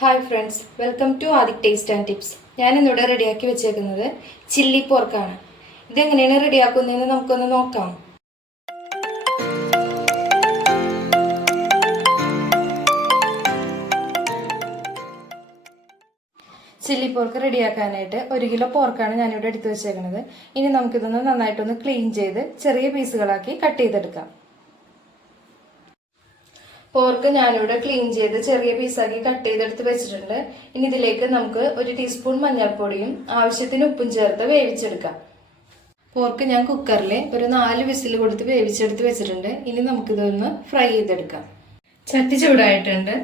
Hi friends welcome to Aadhik taste and tips ഞാൻ ഇന്നിവിടെ റെഡിയാക്കി വെച്ചേക്കുന്നത് ചില്ലി പോർക്കാണ് ഇതെങ്ങനെയാണ് റെഡിയാക്കുന്നതെന്ന് നമുക്കൊന്ന് നോക്കാം. ചില്ലി പോർക്ക് റെഡിയാക്കാനായിട്ട് ഒരു കിലോ പോർക്കാണ് ഞാനിവിടെ എടുത്തു വെച്ചേക്കുന്നത്. ഇനി നമുക്കിതൊന്ന് നന്നായിട്ടൊന്ന് ക്ലീൻ ചെയ്ത് ചെറിയ പീസുകളാക്കി കട്ട് ചെയ്തെടുക്കാം. പോർക്ക് ഞാനിവിടെ ക്ലീൻ ചെയ്ത് ചെറിയ പീസാക്കി കട്ട് ചെയ്തെടുത്ത് വെച്ചിട്ടുണ്ട്. ഇനി ഇതിലേക്ക് നമുക്ക് ഒരു ടീസ്പൂൺ മഞ്ഞൾപ്പൊടിയും ആവശ്യത്തിന് ഉപ്പും ചേർത്ത് വേവിച്ചെടുക്കാം. പോർക്ക് ഞാൻ കുക്കറിൽ ഒരു നാല് വിസിൽ കൊടുത്ത് വേവിച്ചെടുത്ത് വെച്ചിട്ടുണ്ട്. ഇനി നമുക്കിതൊന്ന് ഫ്രൈ ചെയ്തെടുക്കാം. ചട്ടി ചൂടായിട്ടുണ്ട്.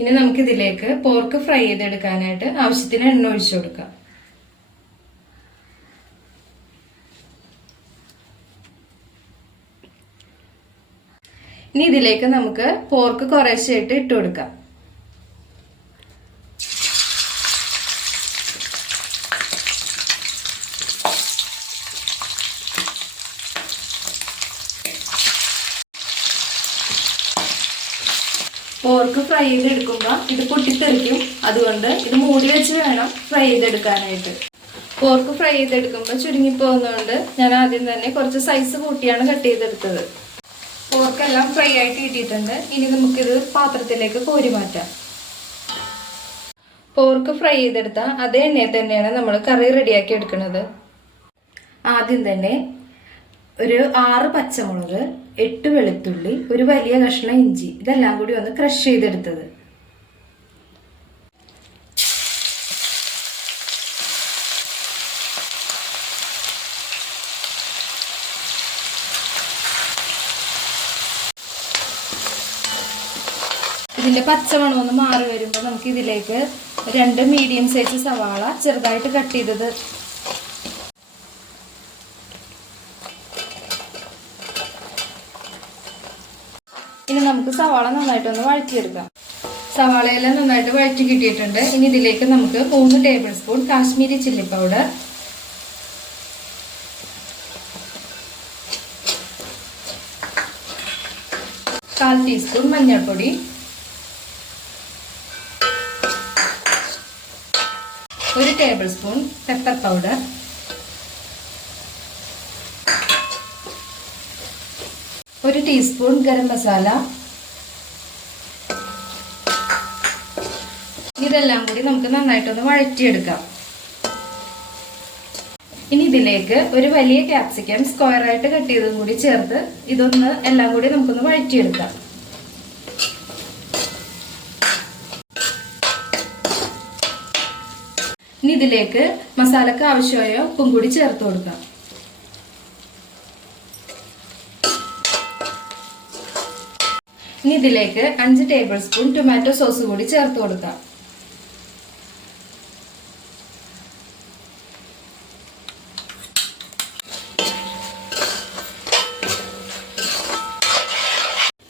ഇനി നമുക്കിതിലേക്ക് പോർക്ക് ഫ്രൈ ചെയ്തെടുക്കാനായിട്ട് ആവശ്യത്തിന് എണ്ണ ഒഴിച്ചു കൊടുക്കാം. ഇനി ഇതിലേക്ക് നമുക്ക് പോർക്ക് കുറേശ്ശായിട്ട് ഇട്ട് കൊടുക്കാം. പോർക്ക് ഫ്രൈ ചെയ്തെടുക്കുമ്പോൾ ഇത് പൊട്ടിത്തെറിക്കും. അതുകൊണ്ട് ഇത് മൂടി വെച്ച് വേണം ഫ്രൈ ചെയ്തെടുക്കാനായിട്ട്. പോർക്ക് ഫ്രൈ ചെയ്തെടുക്കുമ്പോൾ ചുരുങ്ങിപ്പോകുന്നതുകൊണ്ട് ഞാൻ ആദ്യം തന്നെ കുറച്ച് സൈസ് കൂട്ടിയാണ് കട്ട് ചെയ്തെടുത്തത്. പോർക്കെല്ലാം ഫ്രൈ ആയിട്ട് കിട്ടിയിട്ടുണ്ട്. ഇനി നമുക്കിത് പാത്രത്തിലേക്ക് കോരി മാറ്റാം. പോർക്ക് ഫ്രൈ ചെയ്തെടുത്ത അതേ എണ്ണയിൽ തന്നെയാണ് നമ്മൾ കറി റെഡിയാക്കി എടുക്കുന്നത്. ആദ്യം തന്നെ ഒരു ആറ് പച്ചമുളക് എട്ട് വെളുത്തുള്ളി ഒരു വലിയ കഷ്ണം ഇഞ്ചി ഇതെല്ലാം കൂടി ഒന്ന് ക്രഷ് ചെയ്തെടുത്തത്. ഇതിന്റെ പച്ചമണം ഒന്ന് മാറി വരുമ്പോൾ നമുക്ക് ഇതിലേക്ക് രണ്ട് മീഡിയം സൈസ് സവാള ചെറുതായിട്ട് കട്ട് ചെയ്തത്. ഇനി നമുക്ക് സവാള നന്നായിട്ടൊന്ന് വഴറ്റിയെടുക്കാം. സവാളയെല്ലാം നന്നായിട്ട് വഴറ്റി കിട്ടിയിട്ടുണ്ട്. ഇനി ഇതിലേക്ക് നമുക്ക് മൂന്ന് tablespoon Kashmiri chilli powder കാൽ ടീസ്പൂൺ മഞ്ഞൾപ്പൊടി. ഒരു ടേബിൾ സ്പൂൺ പെപ്പർ പൗഡർ ഒരു ടീസ്പൂൺ ഗരം മസാല ഇതെല്ലാം കൂടി നമുക്ക് നന്നായിട്ടൊന്ന് വഴറ്റിയെടുക്കാം. ഇനി ഇതിലേക്ക് ഒരു വലിയ ക്യാപ്സിക്കം സ്ക്വയറായിട്ട് കട്ട് ചെയ്തതും കൂടി ചേർത്ത് ഇതൊന്ന് എല്ലാം കൂടി നമുക്കൊന്ന് വഴറ്റിയെടുക്കാം. ഇനി ഇതിലേക്ക് മസാലക്ക് ആവശ്യമായ ഉപ്പും കൂടി ചേർത്ത് കൊടുക്കാം. ഇനി ഇതിലേക്ക് അഞ്ച് ടേബിൾ സ്പൂൺ ടൊമാറ്റോ സോസ് കൂടി ചേർത്ത് കൊടുക്കാം.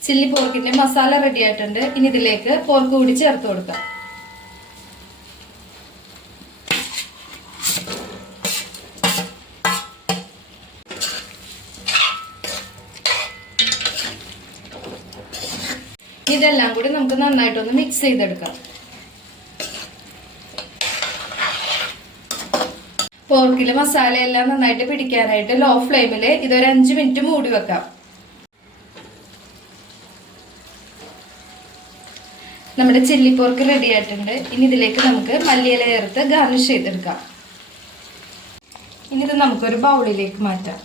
ചില്ലി പോർക്കിന്റെ മസാല റെഡി ആയിട്ടുണ്ട്. ഇനി ഇതിലേക്ക് പോർക്ക് കൂടി ചേർത്ത് കൊടുക്കാം. ഇതെല്ലാം കൂടി നമുക്ക് നന്നായിട്ടൊന്ന് മിക്സ് ചെയ്തെടുക്കാം. പോർക്കിൽ മസാല എല്ലാം നന്നായിട്ട് പിടിക്കാനായിട്ട് ലോ ഫ്ലെയിമിൽ ഇതൊരു അഞ്ച് മിനിറ്റ് മൂടി വെക്കാം. നമ്മുടെ ചില്ലി പോർക്ക് റെഡി ആയിട്ടുണ്ട്. ഇനി ഇതിലേക്ക് നമുക്ക് മല്ലിയില ചേർത്ത് ഗാർണിഷ് ചെയ്തെടുക്കാം. ഇനി ഇത് നമുക്കൊരു ബൗളിലേക്ക് മാറ്റാം.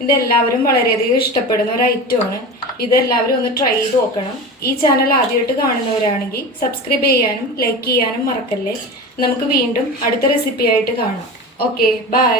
ഇതെല്ലാവരും വളരെയധികം ഇഷ്ടപ്പെടുന്ന ഒരു ഐറ്റമാണ്. ഇതെല്ലാവരും ഒന്ന് ട്രൈ ചെയ്ത് നോക്കണം. ഈ ചാനൽ ആദ്യമായിട്ട് കാണുന്നവരാണെങ്കിൽ സബ്സ്ക്രൈബ് ചെയ്യാനും ലൈക്ക് ചെയ്യാനും മറക്കല്ലേ. നമുക്ക് വീണ്ടും അടുത്ത റെസിപ്പി ആയിട്ട് കാണാം. Okay bye